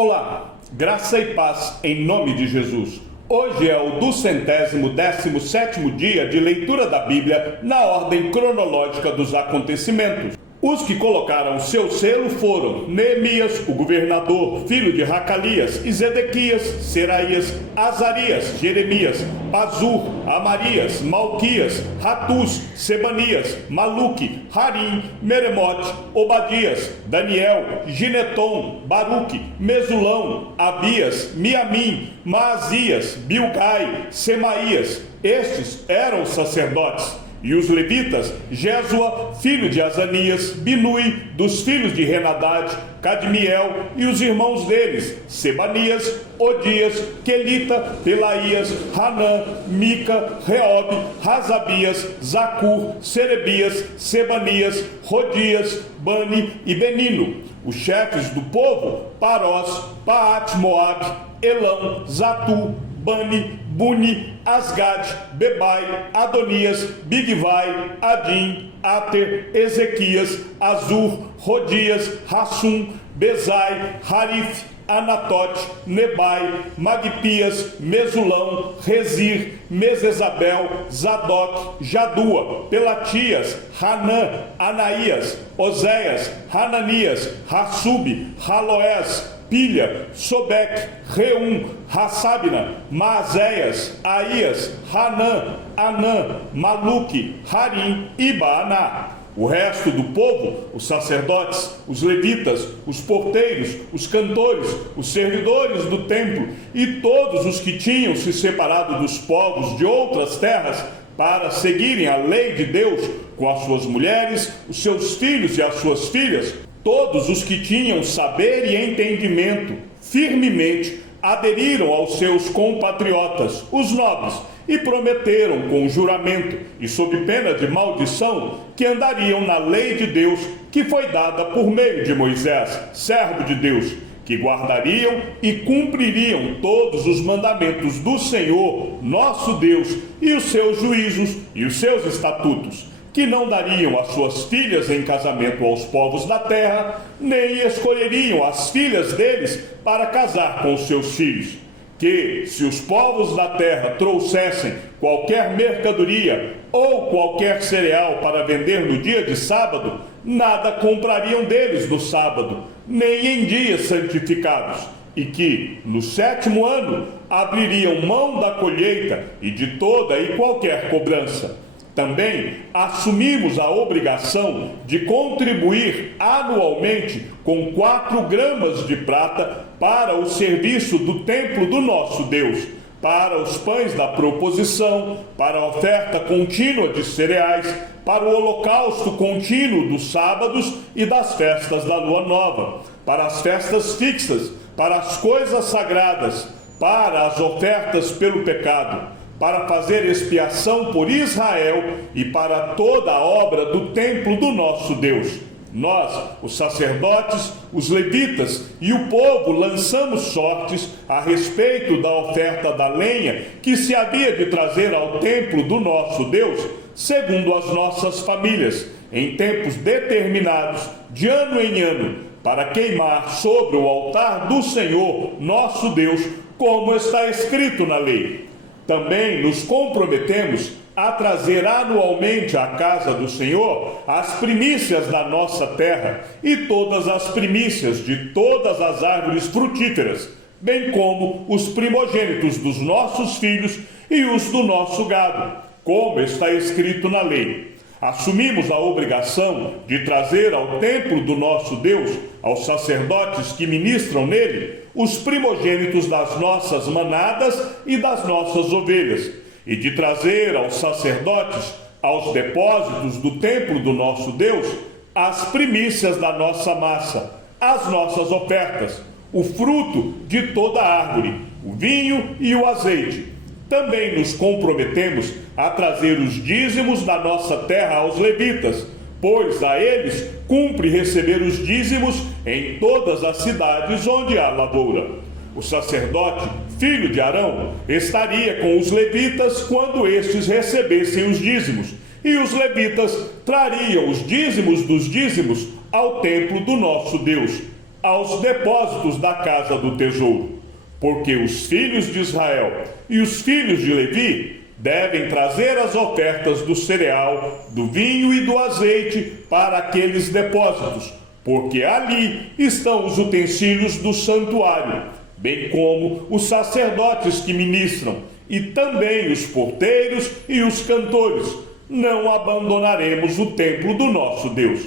Olá, graça e paz em nome de Jesus. Hoje é o 217º dia de leitura da Bíblia na ordem cronológica dos acontecimentos. Os que colocaram seu selo foram Neemias, o governador, filho de Racalias, e Zedequias, Seraías, Azarias, Jeremias, Pazur, Amarias, Malquias, Ratus, Sebanias, Maluque, Harim, Meremote, Obadias, Daniel, Gineton, Baruque, Mesulão, Abias, Miamim, Maazias, Bilgai, Semaías. Estes eram os sacerdotes. E os levitas, Jésua, filho de Azanias, Binui, dos filhos de Henadade, Cadmiel, e os irmãos deles, Sebanias, Odias, Quelita, Pelaías, Hanã, Mica, Reobe, Razabias, Zacur, Serebias, Sebanias, Rodias, Bani e Benino. Os chefes do povo, Parós, Paat-Moabe, Elão, Zatu, Bani, Buni, Asgade, Bebai, Adonias, Bigvai, Adim, Ater, Ezequias, Azur, Rodias, Rassum, Bezai, Harif, Anatote, Nebai, Magpias, Mesulão, Rezir, Mesesabel, Zadok, Jadua, Pelatias, Hanã, Anaías, Oséias, Hananias, Hassub, Haloés, Pilha, Sobeque, Reum, Hassabna, Maazéias, Aías, Hanã, Anã, Maluque, Harim e Baaná. O resto do povo, os sacerdotes, os levitas, os porteiros, os cantores, os servidores do templo e todos os que tinham se separado dos povos de outras terras para seguirem a lei de Deus com as suas mulheres, os seus filhos e as suas filhas, todos os que tinham saber e entendimento firmemente aderiram aos seus compatriotas, os nobres, e prometeram com juramento e sob pena de maldição que andariam na lei de Deus que foi dada por meio de Moisés, servo de Deus, que guardariam e cumpririam todos os mandamentos do Senhor, nosso Deus, e os seus juízos e os seus estatutos, que não dariam as suas filhas em casamento aos povos da terra, nem escolheriam as filhas deles para casar com os seus filhos. Que, se os povos da terra trouxessem qualquer mercadoria ou qualquer cereal para vender no dia de sábado, nada comprariam deles no sábado, nem em dias santificados, e que, no 7º ano, abririam mão da colheita e de toda e qualquer cobrança. Também assumimos a obrigação de contribuir anualmente com 4 gramas de prata para o serviço do templo do nosso Deus, para os pães da proposição, para a oferta contínua de cereais, para o holocausto contínuo dos sábados e das festas da lua nova, para as festas fixas, para as coisas sagradas, para as ofertas pelo pecado, para fazer expiação por Israel e para toda a obra do templo do nosso Deus. Nós, os sacerdotes, os levitas e o povo lançamos sortes a respeito da oferta da lenha que se havia de trazer ao templo do nosso Deus, segundo as nossas famílias, em tempos determinados, de ano em ano, para queimar sobre o altar do Senhor, nosso Deus, como está escrito na lei. Também nos comprometemos a trazer anualmente à casa do Senhor as primícias da nossa terra e todas as primícias de todas as árvores frutíferas, bem como os primogênitos dos nossos filhos e os do nosso gado, como está escrito na lei. Assumimos a obrigação de trazer ao templo do nosso Deus, aos sacerdotes que ministram nele, os primogênitos das nossas manadas e das nossas ovelhas, e de trazer aos sacerdotes, aos depósitos do templo do nosso Deus, as primícias da nossa massa, as nossas ofertas, o fruto de toda árvore, o vinho e o azeite. Também nos comprometemos a trazer os dízimos da nossa terra aos levitas, pois a eles cumpre receber os dízimos em todas as cidades onde há lavoura. O sacerdote, filho de Arão, estaria com os levitas quando estes recebessem os dízimos, e os levitas trariam os dízimos dos dízimos ao templo do nosso Deus. aos depósitos da casa do tesouro, porque os filhos de Israel e os filhos de Levi devem trazer as ofertas do cereal, do vinho e do azeite para aqueles depósitos, porque ali estão os utensílios do santuário, bem como os sacerdotes que ministram, e também os porteiros e os cantores. Não abandonaremos o templo do nosso Deus.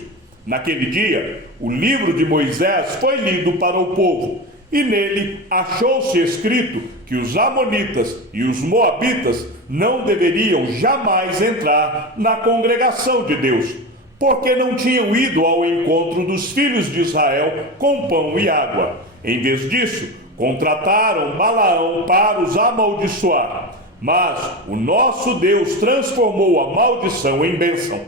Naquele dia, o livro de Moisés foi lido para o povo, e nele achou-se escrito que os amonitas e os moabitas não deveriam jamais entrar na congregação de Deus, porque não tinham ido ao encontro dos filhos de Israel com pão e água. Em vez disso, contrataram Balaão para os amaldiçoar. Mas o nosso Deus transformou a maldição em bênção.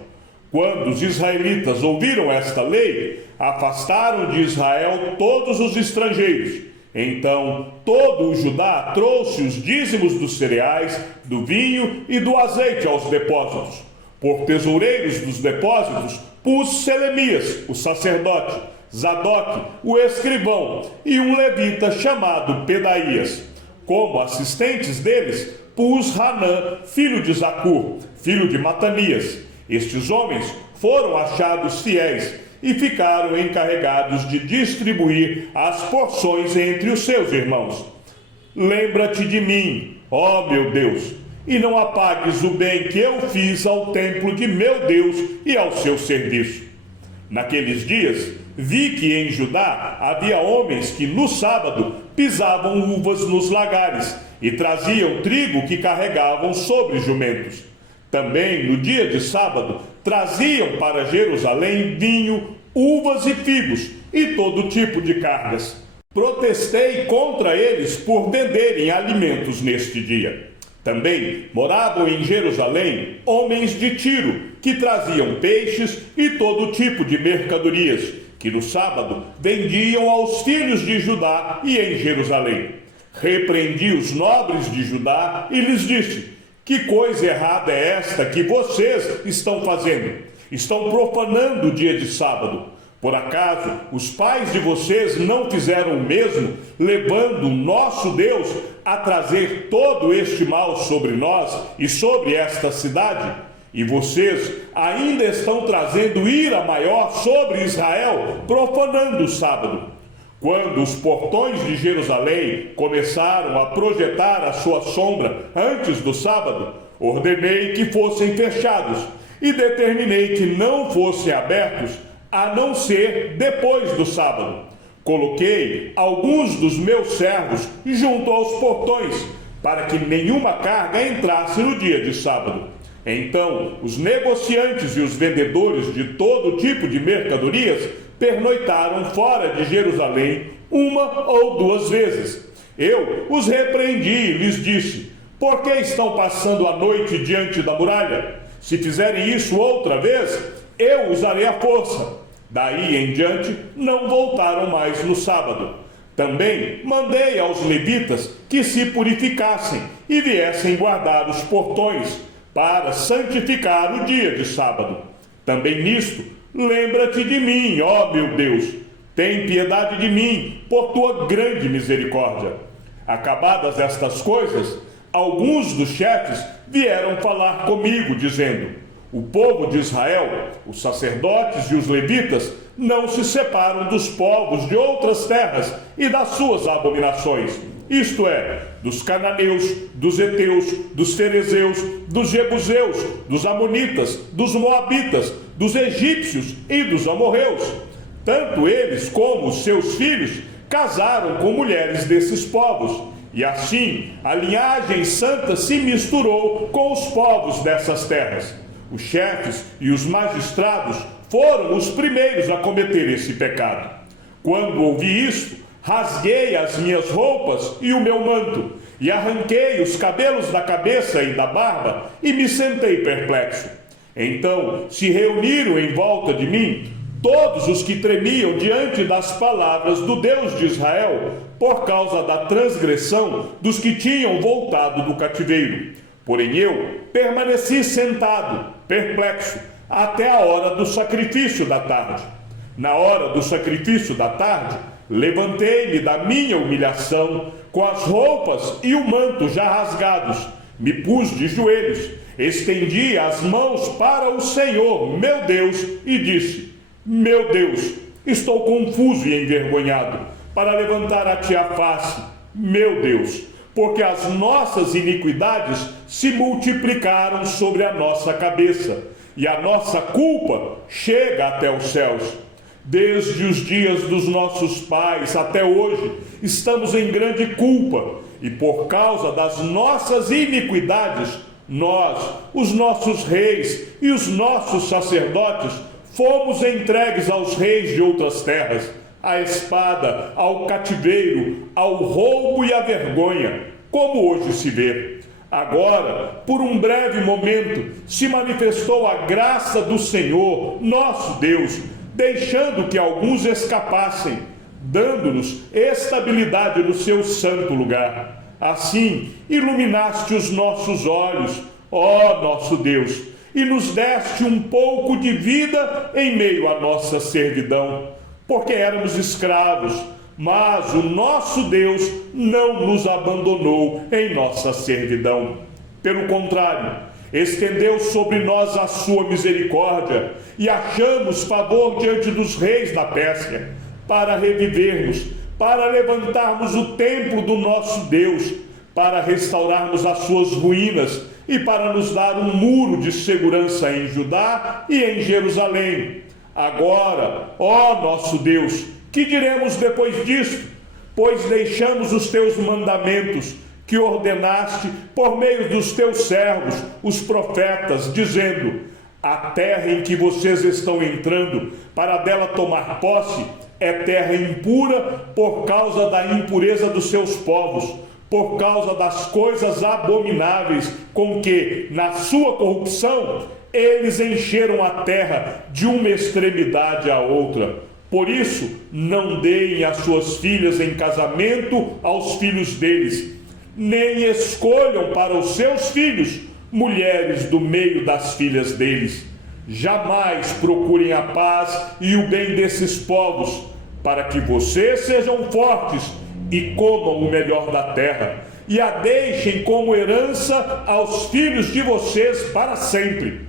Quando os israelitas ouviram esta lei, afastaram de Israel todos os estrangeiros. Então todo o Judá trouxe os dízimos dos cereais, do vinho e do azeite aos depósitos. Por tesoureiros dos depósitos pus Selemias, o sacerdote, Zadoque, o escrivão, e um levita chamado Pedaías. Como assistentes deles pus Hanã, filho de Zacur, filho de Matanias. Estes homens foram achados fiéis e ficaram encarregados de distribuir as porções entre os seus irmãos. Lembra-te de mim, ó meu Deus, e não apagues o bem que eu fiz ao templo de meu Deus e ao seu serviço. Naqueles dias, vi que em Judá havia homens que no sábado pisavam uvas nos lagares e traziam trigo que carregavam sobre jumentos. Também no dia de sábado traziam para Jerusalém vinho, uvas e figos e todo tipo de cargas. Protestei contra eles por venderem alimentos neste dia. Também moravam em Jerusalém homens de Tiro, que traziam peixes e todo tipo de mercadorias, que no sábado vendiam aos filhos de Judá e em Jerusalém. Repreendi os nobres de Judá e lhes disse: que coisa errada é esta que vocês estão fazendo? Estão profanando o dia de sábado. Por acaso os pais de vocês não fizeram o mesmo, levando o nosso Deus a trazer todo este mal sobre nós e sobre esta cidade? E vocês ainda estão trazendo ira maior sobre Israel, profanando o sábado. Quando os portões de Jerusalém começaram a projetar a sua sombra antes do sábado, ordenei que fossem fechados e determinei que não fossem abertos a não ser depois do sábado. Coloquei alguns dos meus servos junto aos portões, para que nenhuma carga entrasse no dia de sábado. Então, os negociantes e os vendedores de todo tipo de mercadorias pernoitaram fora de Jerusalém uma ou duas vezes. Eu os repreendi e lhes disse: por que estão passando a noite diante da muralha? Se fizerem isso outra vez, eu usarei a força. Daí em diante, não voltaram mais no sábado. Também mandei aos levitas que se purificassem e viessem guardar os portões, para santificar o dia de sábado. Também nisto, lembra-te de mim, ó meu Deus. Tem piedade de mim, por tua grande misericórdia. Acabadas estas coisas, alguns dos chefes vieram falar comigo, dizendo: o povo de Israel, os sacerdotes e os levitas, não se separam dos povos de outras terras e das suas abominações, isto é, dos cananeus, dos heteus, dos ferezeus, dos jebuseus, dos amonitas, dos moabitas, dos egípcios e dos amorreus. Tanto eles como os seus filhos casaram com mulheres desses povos, e assim a linhagem santa se misturou com os povos dessas terras. Os chefes e os magistrados foram os primeiros a cometer esse pecado. Quando ouvi isto, rasguei as minhas roupas e o meu manto, e arranquei os cabelos da cabeça e da barba, e me sentei perplexo. Então se reuniram em volta de mim todos os que tremiam diante das palavras do Deus de Israel, por causa da transgressão dos que tinham voltado do cativeiro. Porém eu permaneci sentado, perplexo, até a hora do sacrifício da tarde. Na hora do sacrifício da tarde, Levantei-me da minha humilhação, com as roupas e o manto já rasgados. Me pus de joelhos, estendi as mãos para o Senhor, meu Deus, e disse: meu Deus, estou confuso e envergonhado, para levantar a ti a face, meu Deus, porque as nossas iniquidades se multiplicaram sobre a nossa cabeça, e a nossa culpa chega até os céus. Desde os dias dos nossos pais até hoje, estamos em grande culpa, e por causa das nossas iniquidades, nós, os nossos reis e os nossos sacerdotes, fomos entregues aos reis de outras terras, à espada, ao cativeiro, ao roubo e à vergonha, como hoje se vê. Agora, por um breve momento, se manifestou a graça do Senhor, nosso Deus, deixando que alguns escapassem, dando-nos estabilidade no seu santo lugar. Assim, iluminaste os nossos olhos, ó nosso Deus, e nos deste um pouco de vida em meio à nossa servidão, porque éramos escravos, mas o nosso Deus não nos abandonou em nossa servidão. Pelo contrário, estendeu sobre nós a sua misericórdia e achamos favor diante dos reis da Pérsia, para revivermos, para levantarmos o templo do nosso Deus, para restaurarmos as suas ruínas e para nos dar um muro de segurança em Judá e em Jerusalém. Agora, ó nosso Deus, que diremos depois disto? Pois deixamos os teus mandamentos, que ordenaste por meio dos teus servos, os profetas, dizendo: a terra em que vocês estão entrando, para dela tomar posse, é terra impura por causa da impureza dos seus povos, por causa das coisas abomináveis com que, na sua corrupção, eles encheram a terra de uma extremidade à outra. Por isso, não deem as suas filhas em casamento aos filhos deles, nem escolham para os seus filhos mulheres do meio das filhas deles. Jamais procurem a paz e o bem desses povos, para que vocês sejam fortes e comam o melhor da terra, e a deixem como herança aos filhos de vocês para sempre.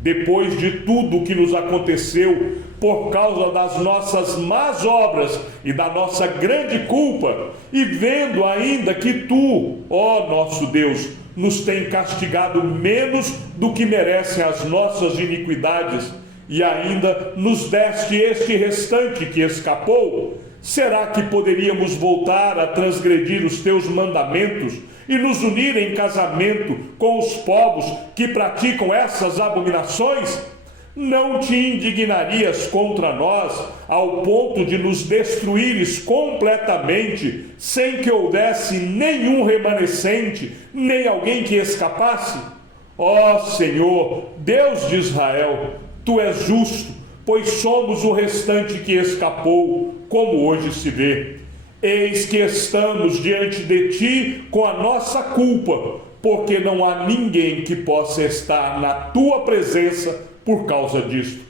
Depois de tudo o que nos aconteceu, por causa das nossas más obras e da nossa grande culpa, e vendo ainda que tu, ó nosso Deus, nos tem castigado menos do que merecem as nossas iniquidades, e ainda nos deste este restante que escapou, será que poderíamos voltar a transgredir os teus mandamentos e nos unir em casamento com os povos que praticam essas abominações? Não te indignarias contra nós ao ponto de nos destruíres completamente, sem que houvesse nenhum remanescente, nem alguém que escapasse? Ó Senhor, Deus de Israel, tu és justo, pois somos o restante que escapou, como hoje se vê. Eis que estamos diante de ti com a nossa culpa, porque não há ninguém que possa estar na tua presença por causa disto.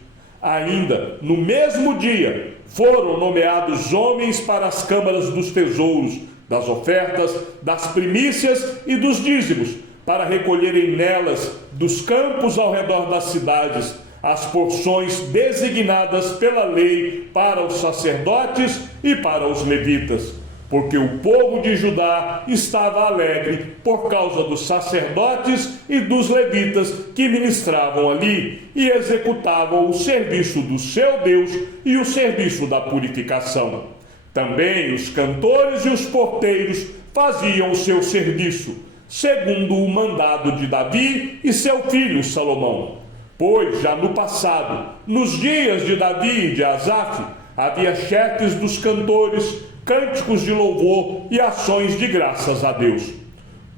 Ainda no mesmo dia foram nomeados homens para as câmaras dos tesouros, das ofertas, das primícias e dos dízimos, para recolherem nelas, dos campos ao redor das cidades, as porções designadas pela lei para os sacerdotes e para os levitas, porque o povo de Judá estava alegre por causa dos sacerdotes e dos levitas que ministravam ali e executavam o serviço do seu Deus e o serviço da purificação. Também os cantores e os porteiros faziam o seu serviço, segundo o mandado de Davi e seu filho Salomão. Pois já no passado, nos dias de Davi e de Asaf, havia chefes dos cantores, cânticos de louvor e ações de graças a Deus.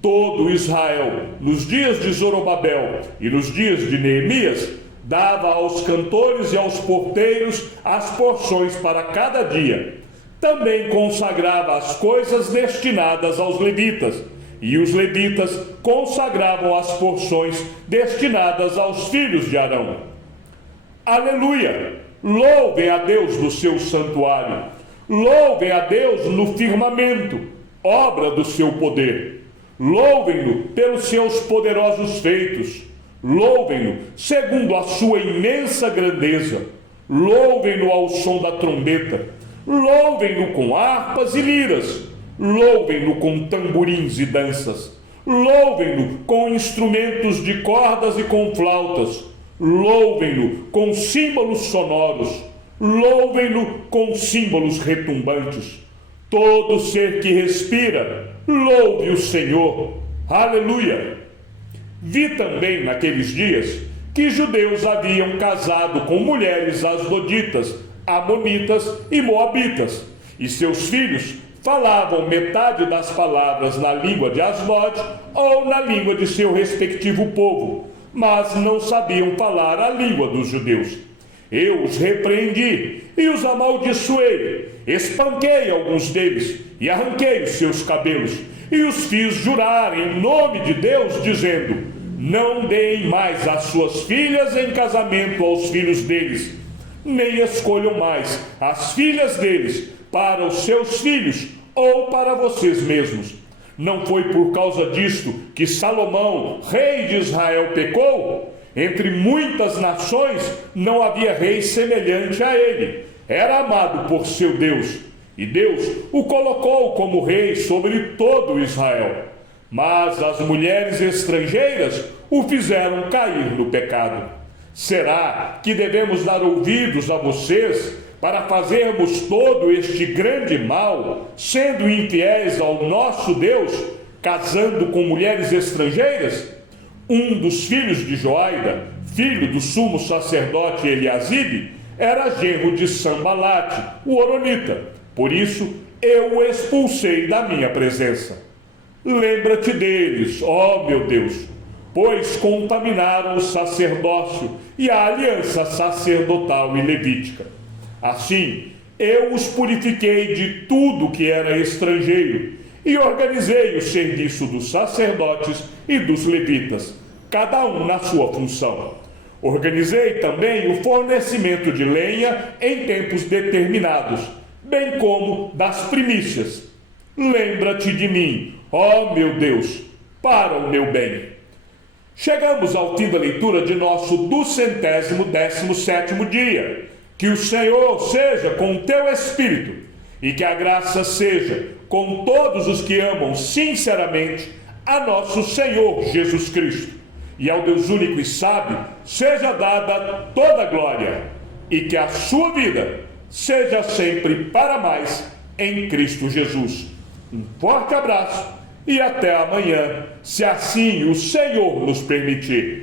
Todo Israel, nos dias de Zorobabel e nos dias de Neemias, dava aos cantores e aos porteiros as porções para cada dia. Também consagrava as coisas destinadas aos levitas, e os levitas consagravam as porções destinadas aos filhos de Arão. Aleluia! Louvem a Deus do seu santuário. Louvem a Deus no firmamento, obra do seu poder. Louvem-no pelos seus poderosos feitos. Louvem-no segundo a sua imensa grandeza. Louvem-no ao som da trombeta. Louvem-no com harpas e liras. Louvem-no com tamborins e danças. Louvem-no com instrumentos de cordas e com flautas. Louvem-no com símbolos sonoros. Louvem-no com símbolos retumbantes. Todo ser que respira, louve o Senhor. Aleluia! Vi também naqueles dias que judeus haviam casado com mulheres asdoditas, amonitas e moabitas, e seus filhos falavam metade das palavras na língua de Asdod ou na língua de seu respectivo povo, mas não sabiam falar a língua dos judeus. Eu os repreendi e os amaldiçoei, espanquei alguns deles e arranquei os seus cabelos, e os fiz jurar em nome de Deus, dizendo: não deem mais as suas filhas em casamento aos filhos deles, nem escolham mais as filhas deles para os seus filhos ou para vocês mesmos. Não foi por causa disto que Salomão, rei de Israel, pecou? Entre muitas nações não havia rei semelhante a ele. Era amado por seu Deus, e Deus o colocou como rei sobre todo Israel. Mas as mulheres estrangeiras o fizeram cair no pecado. Será que devemos dar ouvidos a vocês para fazermos todo este grande mal, sendo infiéis ao nosso Deus, casando com mulheres estrangeiras? Um dos filhos de Joaida, filho do sumo sacerdote Eliasibe, era genro de Sambalate, o horonita. Por isso, eu o expulsei da minha presença. Lembra-te deles, ó meu Deus, pois contaminaram o sacerdócio e a aliança sacerdotal e levítica. Assim, eu os purifiquei de tudo que era estrangeiro e organizei o serviço dos sacerdotes e dos levitas, cada um na sua função. Organizei também o fornecimento de lenha em tempos determinados, bem como das primícias. Lembra-te de mim, ó meu Deus, para o meu bem. Chegamos ao fim da leitura de nosso 217º dia. Que o Senhor seja com o teu espírito e que a graça seja com todos os que amam sinceramente a nosso Senhor Jesus Cristo. E ao Deus único e sábio seja dada toda a glória, e que a sua vida seja sempre para mais em Cristo Jesus. Um forte abraço e até amanhã, se assim o Senhor nos permitir.